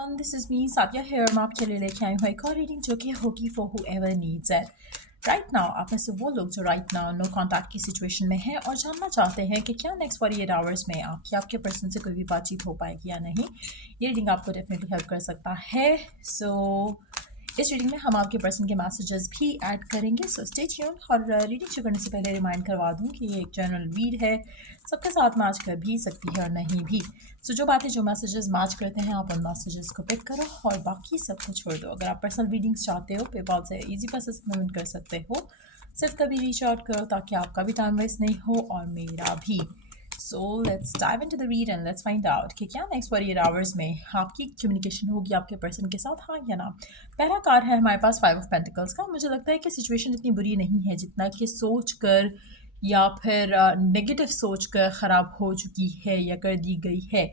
everyone, this is me Satya here. मैं आपके लिए लेके आई हूँ एक और रीडिंग जो कि होगी for whoever needs it. Right now आप में से वो लोग जो राइट नाउ नो कॉन्टैक्ट की सिचुएशन में हैं और जानना चाहते हैं कि क्या नेक्स्ट 48 आवर्स में आपके पर्सन से कोई भी बातचीत हो पाएगी या नहीं, ये रीडिंग आपको डेफिनेटली हेल्प कर सकता है. इस रीडिंग में हम आपके पर्सन के मैसेजेस भी ऐड करेंगे, सो स्टे ट्यून. और रीडिंग शुरू करने से पहले रिमाइंड करवा दूं कि ये एक जनरल रीड है, सबके साथ मैच कर भी सकती है और नहीं भी. सो जो बातें जो मैसेजेस मैच करते हैं आप उन मैसेजेस को पिक करो और बाकी सब को छोड़ दो. अगर आप पर्सनल रीडिंग्स चाहते हो पेपाल से ईजी पैसे पेमेंट कर सकते हो. सिर्फ तभी रीच आउट करो ताकि आपका भी टाइम वेस्ट नहीं हो और मेरा भी. So let's dive into the read and let's find out कि क्या नेक्स्ट 48 आवर्स में आपकी कम्युनिकेशन होगी आपके पर्सन के साथ, हाँ या ना. पहला कार्ड है हमारे पास 5 ऑफ पेंटिकल्स का. मुझे लगता है कि सिचुएशन इतनी बुरी नहीं है जितना कि सोच कर या फिर नेगेटिव सोच कर ख़राब हो चुकी है या कर दी गई है.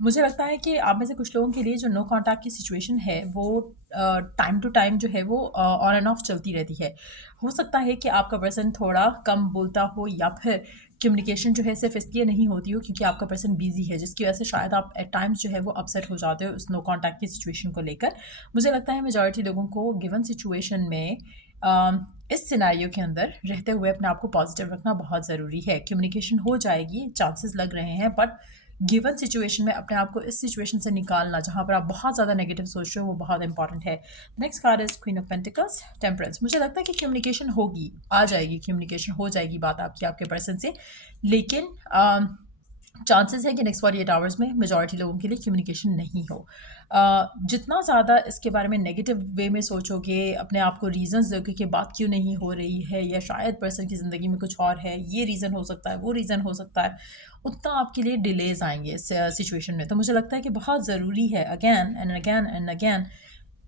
मुझे लगता है कि आप में से कुछ लोगों के लिए जो नो कॉन्टैक्ट की सिचुएशन है वो टाइम टू टाइम जो है वो ऑन एंड ऑफ चलती रहती है. हो सकता है कि आपका पर्सन थोड़ा कम बोलता हो या फिर कम्युनिकेशन जो है सिर्फ इसलिए नहीं होती हो क्योंकि आपका पर्सन बिजी है, जिसकी वजह से शायद आप एट टाइम्स जो है वो अपसेट हो जाते हो उस नो कॉन्टैक्ट की सिचुएशन को लेकर. मुझे लगता है मेजॉरिटी लोगों को गिवन सिचुएशन में इस सिनेरियो के अंदर रहते हुए अपने आप को पॉजिटिव रखना बहुत ज़रूरी है. कम्युनिकेशन हो जाएगी, चांसेस लग रहे हैं, बट गिवन सिचुएशन में अपने आप को इस सिचुएशन से निकालना जहाँ पर आप बहुत ज़्यादा नेगेटिव सोच रहे हो वो बहुत इंपॉर्टेंट है. Next card is queen of pentacles, temperance. मुझे लगता है कि कम्युनिकेशन होगी, आ जाएगी कम्युनिकेशन, हो जाएगी बात आपकी आपके पर्सन से, लेकिन चांसेस है कि नेक्स्ट 48 आवर्स में मेजॉरिटी लोगों के लिए कम्युनिकेशन नहीं हो. जितना ज़्यादा इसके बारे में नेगेटिव वे में सोचोगे, अपने आप को रीज़न्स दोगे कि बात क्यों नहीं हो रही है या शायद पर्सन की ज़िंदगी में कुछ और है, ये रीज़न हो सकता है, वो रीज़न हो सकता है, उतना आपके लिए डिलेज आएंगे इस सिचुएशन में. तो मुझे लगता है कि बहुत ज़रूरी है again and again and again,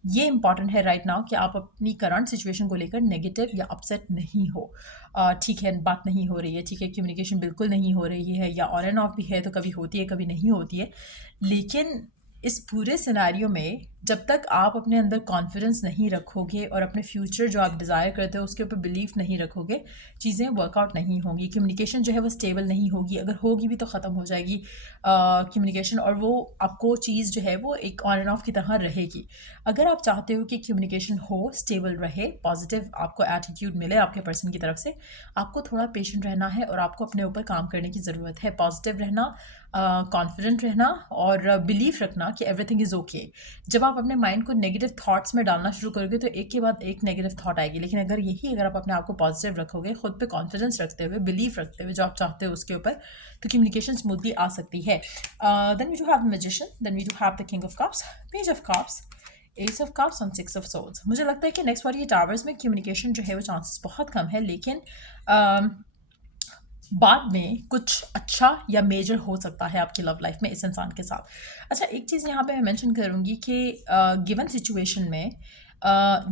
ये इंपॉर्टेंट है राइट नाउ कि आप अपनी करंट सिचुएशन को लेकर नेगेटिव या अपसेट नहीं हो. ठीक है बात नहीं हो रही है, ठीक है कम्युनिकेशन बिल्कुल नहीं हो रही है या ऑन एंड ऑफ भी है, तो कभी होती है कभी नहीं होती है, लेकिन इस पूरे सिनेरियो में जब तक आप अपने अंदर कॉन्फिडेंस नहीं रखोगे और अपने फ्यूचर जो आप डिज़ायर करते हो उसके ऊपर बिलीफ नहीं रखोगे, चीज़ें वर्कआउट नहीं होंगी. कम्युनिकेशन जो है वो स्टेबल नहीं होगी, अगर होगी भी तो ख़त्म हो जाएगी कम्युनिकेशन, और वो आपको चीज़ जो है वो एक ऑन एंड ऑफ की तरह रहेगी. अगर आप चाहते हो कि कम्युनिकेशन हो, स्टेबल रहे, पॉजिटिव आपको एटीट्यूड मिले आपके पर्सन की तरफ से, आपको थोड़ा पेशेंट रहना है और आपको अपने ऊपर काम करने की ज़रूरत है. पॉजिटिव रहना, कॉन्फिडेंट रहना और बिलीफ रखना कि एवरीथिंग इज़ ओके. जब आप अपने माइंड को नेगेटिव थॉट्स में डालना शुरू करोगे तो एक के बाद एक नेगेटिव थॉट आएगी, लेकिन अगर आप अपने आप को पॉजिटिव रखोगे, खुद पे कॉन्फिडेंस रखते हुए, बिलीफ रखते हुए जो आप चाहते हो उसके ऊपर, तो कम्युनिकेशन स्मूथली आ सकती है. Then we do have the magician, then we do have the king of cups, page of cups, ace of cups और 6 ऑफ सोर्ड्स. मुझे लगता है कि नेक्स्ट 48 आवर्स में कम्युनिकेशन जो है वो चांसेस बहुत कम है, लेकिन बाद में कुछ अच्छा या मेजर हो सकता है आपकी लव लाइफ में इस इंसान के साथ. अच्छा, एक चीज़ यहाँ पे मैं मेंशन करूँगी कि गिवन सिचुएशन में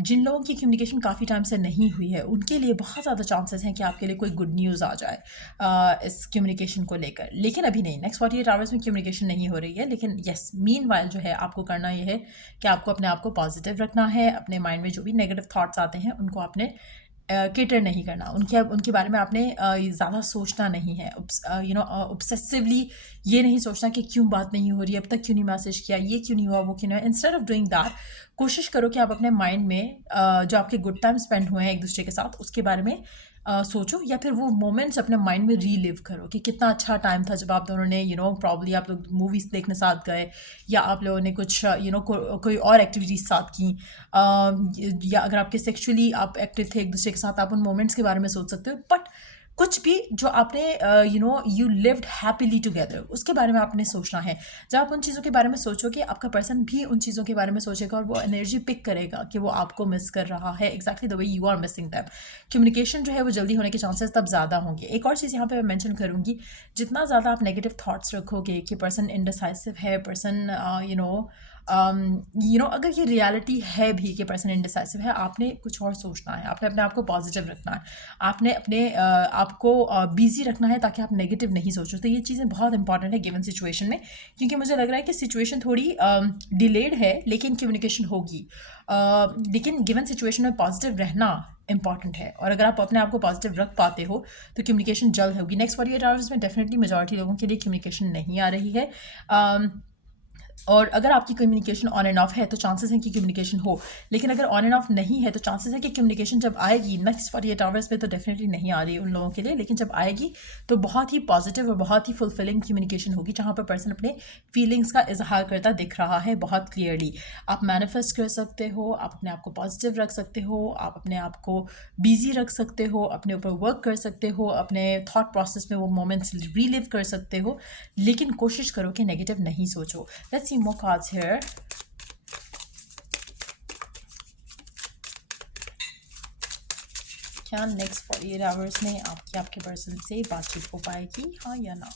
जिन लोगों की कम्युनिकेशन काफ़ी टाइम से नहीं हुई है उनके लिए बहुत ज़्यादा चांसेस हैं कि आपके लिए कोई गुड न्यूज़ आ जाए इस कम्युनिकेशन को लेकर, लेकिन अभी नहीं. नेक्स्ट 48 आवर्स में कम्युनिकेशन नहीं हो रही है, लेकिन येस मीनवाइल जो है आपको करना ये है कि आपको अपने आप को पॉजिटिव रखना है. अपने माइंड में जो भी नेगेटिव थाट्स आते हैं उनको आपने केटर नहीं करना, उनके बारे में आपने ज़्यादा सोचना नहीं है. ऑब्सेसिवली ये नहीं सोचना कि क्यों बात नहीं हो रही, अब तक क्यों नहीं मैसेज किया, ये क्यों नहीं हुआ, वो क्यों नहीं हुआ. इंस्टेड ऑफ डूइंग दैट, कोशिश करो कि आप अपने माइंड में जो आपके गुड टाइम स्पेंड हुए हैं एक दूसरे के साथ उसके बारे में सोचो, या फिर वो मोमेंट्स अपने माइंड में रीलिव करो कि कितना अच्छा टाइम था जब आप दोनों ने प्रॉब्ली आप लोग मूवीज़ देखने साथ गए या आप लोगों ने कुछ कोई और एक्टिविटीज़ साथ की, या अगर आपके सेक्सुअली आप एक्टिव थे एक दूसरे के साथ, आप उन मोमेंट्स के बारे में सोच सकते हो. बट कुछ भी जो आपने यू लिव्ड हैप्पीली टुगेदर उसके बारे में आपने सोचना है. जब आप उन चीज़ों के बारे में सोचोगे आपका पर्सन भी उन चीज़ों के बारे में सोचेगा और वो एनर्जी पिक करेगा कि वो आपको मिस कर रहा है exactly the way you are missing them. Communication जो है वो जल्दी होने के चांसेस तब ज़्यादा होंगे. एक और चीज़ यहाँ पे मैं मेंशन करूँगी, जितना ज़्यादा आप नेगेटिव थाट्स रखोगे कि पर्सन इनडिसाइसिव है, पर्सन अगर ये रियलिटी है भी कि पर्सन इनडिसाइसिव है, आपने कुछ और सोचना है, आपने अपने आप को पॉजिटिव रखना है, आपने अपने आपको बिजी रखना है ताकि आप नेगेटिव नहीं सोचो. तो ये चीज़ें बहुत इंपॉर्टेंट है गिवन सिचुएशन में, क्योंकि मुझे लग रहा है कि सिचुएशन थोड़ी डिलेड है लेकिन कम्युनिकेशन होगी. लेकिन गिवन सिचुएशन में पॉजिटिव रहना इंपॉर्टेंट है, और अगर आप अपने आप को पॉजिटिव रख पाते हो तो कम्युनिकेशन जल्द होगी. नेक्स्ट 48 आवर्स में डेफिनेटली मेजॉरिटी लोगों के लिए कम्युनिकेशन नहीं आ रही है. और अगर आपकी कम्युनिकेशन ऑन एंड ऑफ है तो चांसेस हैं कि कम्युनिकेशन हो, लेकिन अगर ऑन एंड ऑफ नहीं है तो चांसेस है कि कम्युनिकेशन जब आएगी नेक्स्ट 48 आवर्स में तो डेफिनेटली नहीं आ रही उन लोगों के लिए, लेकिन जब आएगी तो बहुत ही पॉजिटिव और बहुत ही फुलफिलिंग कम्युनिकेशन होगी जहाँ पर पर्सन अपने फीलिंग्स का इजहार करता दिख रहा है बहुत क्लियरली। आप मैनिफेस्ट कर सकते हो, आप अपने आप को पॉजिटिव रख सकते हो, आप अपने आप को बिजी रख सकते हो, अपने ऊपर वर्क कर सकते हो, अपने थॉट प्रोसेस में वो मोमेंट्स रीलिव कर सकते हो, लेकिन कोशिश करो कि नेगेटिव नहीं सोचो। Let's see more cards here. क्या नेक्स्ट 48 आवर्स में आपकी आपके पर्सन से बातचीत हो पाएगी, हाँ या ना?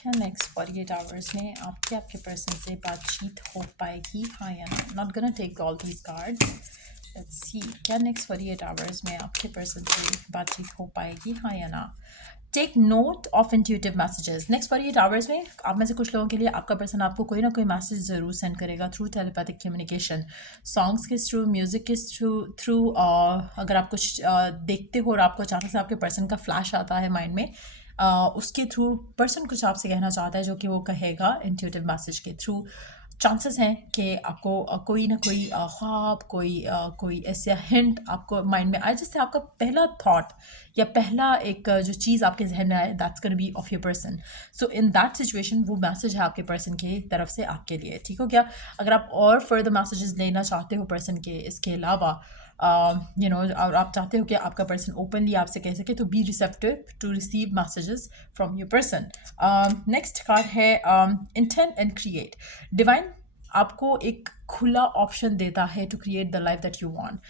क्या नेक्स्ट 48 आवर्स में आपके आपके पर्सन से बातचीत हो पाएगी, हाँ या ना? Not gonna take all these cards, let's see. क्या नेक्स्ट 48 आवर्स में आपके पर्सन से बातचीत हो पाएगी, हाँ या ना? Take note of intuitive messages. Next 48 hours में आप में से कुछ लोगों के लिए आपका पर्सन आपको कोई ना कोई मैसेज ज़रूर सेंड करेगा थ्रू टेलीपैथिक कम्युनिकेशन, सॉन्ग्स के थ्रू, म्यूज़िक के थ्रू। अगर आप कुछ देखते हो और आपको अचानक से आपके पर्सन का फ्लैश आता है माइंड में, उसके थ्रू पर्सन कुछ आपसे कहना चाहता है जो कि वो कहेगा इंट्यूटिव मैसेज के थ्रू। चांसेस हैं कि आपको कोई ना कोई ख्वाब, कोई ऐसा हिंट आपको माइंड में आए जिससे आपका पहला थॉट या पहला एक जो चीज़ आपके जहन में आए, that's gonna be of your person. So in that situation वो मैसेज है आपके पर्सन की तरफ से आपके लिए, ठीक हो गया? अगर आप और फर्दर मैसेजेस लेना चाहते हो पर्सन के इसके अलावा, और आप चाहते हो कि आपका पर्सन ओपनली आपसे कह सके, तो be receptive to receive messages from your person. Next card है इंटेंट एंड क्रिएट। डिवाइन आपको एक खुला ऑप्शन देता है to create the life that you want.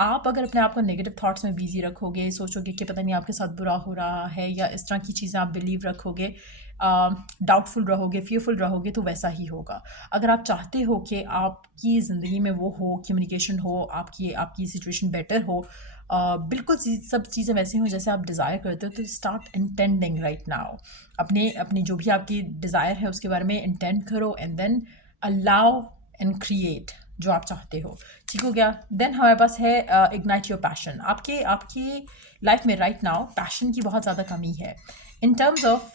आप अगर अपने आप को नेगेटिव थॉट्स में बिजी रखोगे, सोचोगे कि पता नहीं आपके साथ बुरा हो रहा है या इस तरह की चीज़ें आप बिलीव रखोगे, डाउटफुल रहोगे, फियरफुल रहोगे, तो वैसा ही होगा। अगर आप चाहते हो कि आपकी ज़िंदगी में वो हो, कम्युनिकेशन हो, आपकी सिचुएशन बेटर हो, बिल्कुल सब चीज़ें वैसे हों जैसे आप डिज़ायर करते हो, तो स्टार्ट इंटेंडिंग राइट नाउ। अपनी जो भी आपकी डिज़ायर है उसके बारे में इंटेंड करो and then allow and create जो आप चाहते हो, ठीक हो गया? देन हमारे पास है इग्नाइट योर पैशन। आपकी लाइफ में राइट नाउ पैशन की बहुत ज़्यादा कमी है। इन टर्म्स ऑफ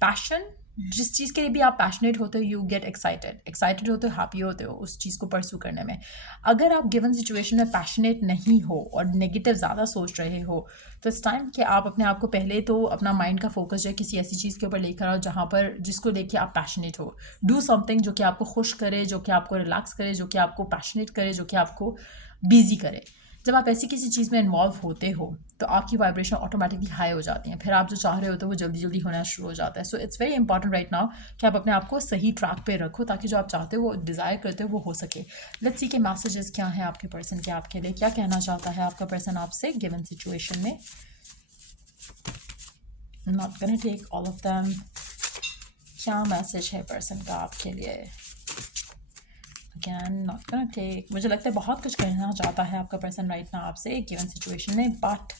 पैशन, जिस चीज़ के लिए भी आप पैशनेट होते हो, यू गेट एक्साइटेड होते हो, हैप्पी होते हो उस चीज़ को परस्यू करने में। अगर आप गिवन सिचुएशन में पैशनेट नहीं हो और नेगेटिव ज़्यादा सोच रहे हो, तो इट्स टाइम कि आप अपने आप को पहले तो अपना माइंड का फोकस जो है किसी ऐसी चीज़ के ऊपर लेकर आओ जहाँ पर जिसको लेके आप पैशनेट हो। डू समथिंग जो कि आपको खुश करे, जो कि आपको रिलैक्स करे, जो कि आपको पैशनेट करे, जो कि आपको बिजी करे। जब आप ऐसी किसी चीज़ में इन्वॉल्व होते हो तो आपकी वाइब्रेशन ऑटोमेटिकली हाई हो जाती हैं, फिर आप जो चाह रहे हो तो वो जल्दी जल्दी होना शुरू हो जाता है। So it's very important right now कि आप अपने आप को सही ट्रैक पे रखो ताकि जो आप चाहते हो, वो डिज़ायर करते हो, वो हो सके। लेट्स सी के मैसेजेस क्या हैं आपके पर्सन के, आपके लिए क्या कहना चाहता है आपका पर्सन आपसे गिवन सिचुएशन में। Not gonna take all of them. क्या मैसेज है पर्सन का आपके लिए? Again not gonna take. मुझे लगता है बहुत कुछ कहना चाहता है आपका पर्सन राइट नाउ आपसे गिवन सिचुएशन में, बट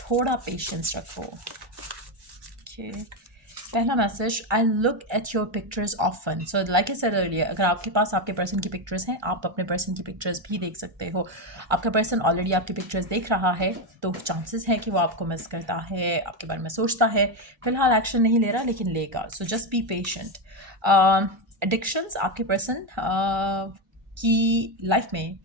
थोड़ा पेशेंस रखो। ओके, पहला message, I look at your pictures often. So like I said earlier, अगर आपके पास आपके पर्सन की पिक्चर्स हैं, आप अपने पर्सन की पिक्चर्स भी देख सकते हो। आपका पर्सन ऑलरेडी आपकी पिक्चर्स देख रहा है, तो चांसेस है कि वो आपको मिस करता है, आपके बारे में सोचता है। फिलहाल एक्शन नहीं ले रहा लेकिन लेगा, so just be patient. Addictions, आपके पर्सन की लाइफ में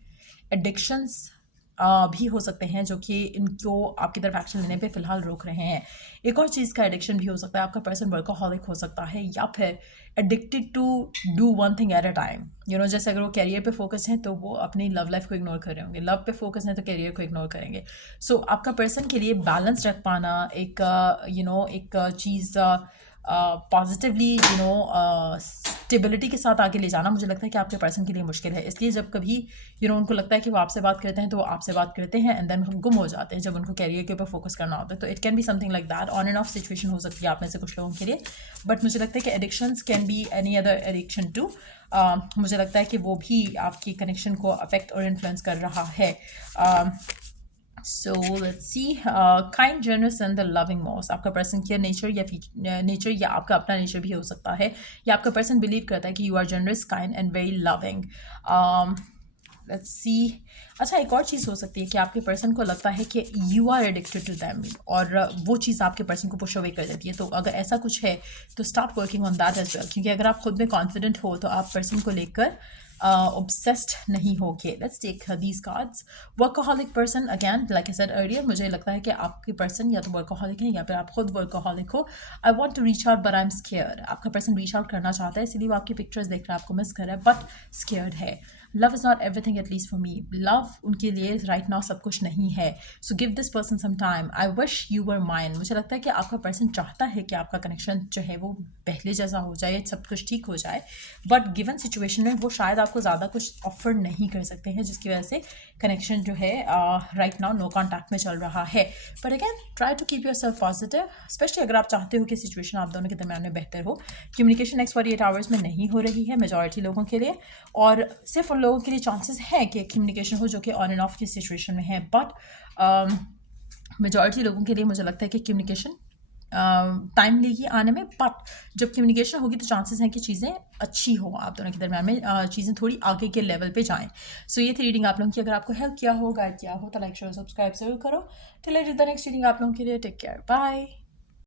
एडिक्शंस भी हो सकते हैं जो कि इनको आपकी तरफ एक्शन लेने पे फ़िलहाल रोक रहे हैं। एक और चीज़ का एडिक्शन भी हो सकता है, आपका पर्सन वर्कोहॉलिक हो सकता है या फिर addicted to do one thing at a time. जैसे अगर वो कैरियर पे फोकस हैं तो वो अपनी लव लाइफ को इग्नोर कर रहे होंगे, लव पे फोकस है तो कैरियर को इग्नोर करेंगे। सो आपका पर्सन के लिए बैलेंस रख पाना, एक चीज़ पॉजिटिवली स्टेबिलिटी के साथ आगे ले जाना, मुझे लगता है कि आपके पर्सन के लिए मुश्किल है। इसलिए जब कभी उनको लगता है कि वो आपसे बात करते हैं तो वो आपसे बात करते हैं एंड देन गुम हो जाते हैं जब उनको कैरियर के ऊपर फोकस करना होता है। तो it can be something like that. On end of situation हो सकती है आप में से कुछ लोगों के लिए, बट मुझे लगता है कि addictions can be any other addiction too. मुझे लगता है कि वो भी आपकी कनेक्शन को अफेक्ट और इन्फ्लुएंस कर रहा है। So let's see, kind, generous and the loving most। आपका पर्सन की नेचर या आपका अपना नेचर भी हो सकता है, या आपका पर्सन बिलीव करता है कि you are generous, kind and very loving. Let's see. अच्छा, एक और चीज़ हो सकती है कि आपके पर्सन को लगता है कि you are addicted to them, और वो चीज़ आपके पर्सन को पुश अवे कर देती है। तो अगर ऐसा कुछ है तो start working on that as well, क्योंकि अगर आप खुद में कॉन्फिडेंट हो तो आप पर्सन को लेकर ऑब्सेस्ड नहीं होगे। Let's take these cards. Workaholic person, again like I said earlier, मुझे लगता है कि आपके पर्सन या तो वर्कोहॉलिक है या फिर आप खुद वर्कोहॉलिक हो। I want to reach out but I am scared. आपका पर्सन रीच आउट करना चाहता है, इसीलिए वो आपकी पिक्चर्स देख रहा है, आपको मिस कर रहा है, बट स्केयर्ड है। Love is not everything, at least for me. Love उनके लिए राइट नाउ सब कुछ नहीं है। So give this person some time. I wish you were mine. मुझे लगता है कि आपका पर्सन चाहता है कि आपका कनेक्शन जो है वो पहले जैसा हो जाए, सब कुछ ठीक हो जाए, बट गिवन सिचुएशन में वो शायद आपको ज़्यादा कुछ ऑफर नहीं कर सकते हैं, जिसकी वजह से कनेक्शन जो है राइट नाउ नो कॉन्टैक्ट में चल रहा है। But again try to keep yourself positive, especially अगर आप चाहते हो कि सिचुएशन आप दोनों के दरमियान में बेहतर हो। कम्युनिकेशन नेक्स्ट 48 आवर्स में नहीं हो रही है मेजॉरिटी लोगों के लिए, और सिर्फ उन लोगों के लिए चांसेस है कि कम्युनिकेशन हो जो कि ऑन एंड ऑफ की सिचुएशन में है, बट मेजॉरिटी लोगों के लिए मुझे लगता है कि कम्युनिकेशन टाइम लेगी आने में। बट जब कम्युनिकेशन होगी तो चांसेस हैं कि चीज़ें अच्छी हो, आप दोनों के दरमियान में चीज़ें थोड़ी आगे के लेवल पे जाएं। सो ये थी रीडिंग आप लोगों की। अगर आपको हेल्प किया हो, गाइड किया हो, तो लाइक शेयर सब्सक्राइब जरूर करो। टिल द नेक्स्ट रीडिंग आप लोगों के लिए टेक केयर, बाय।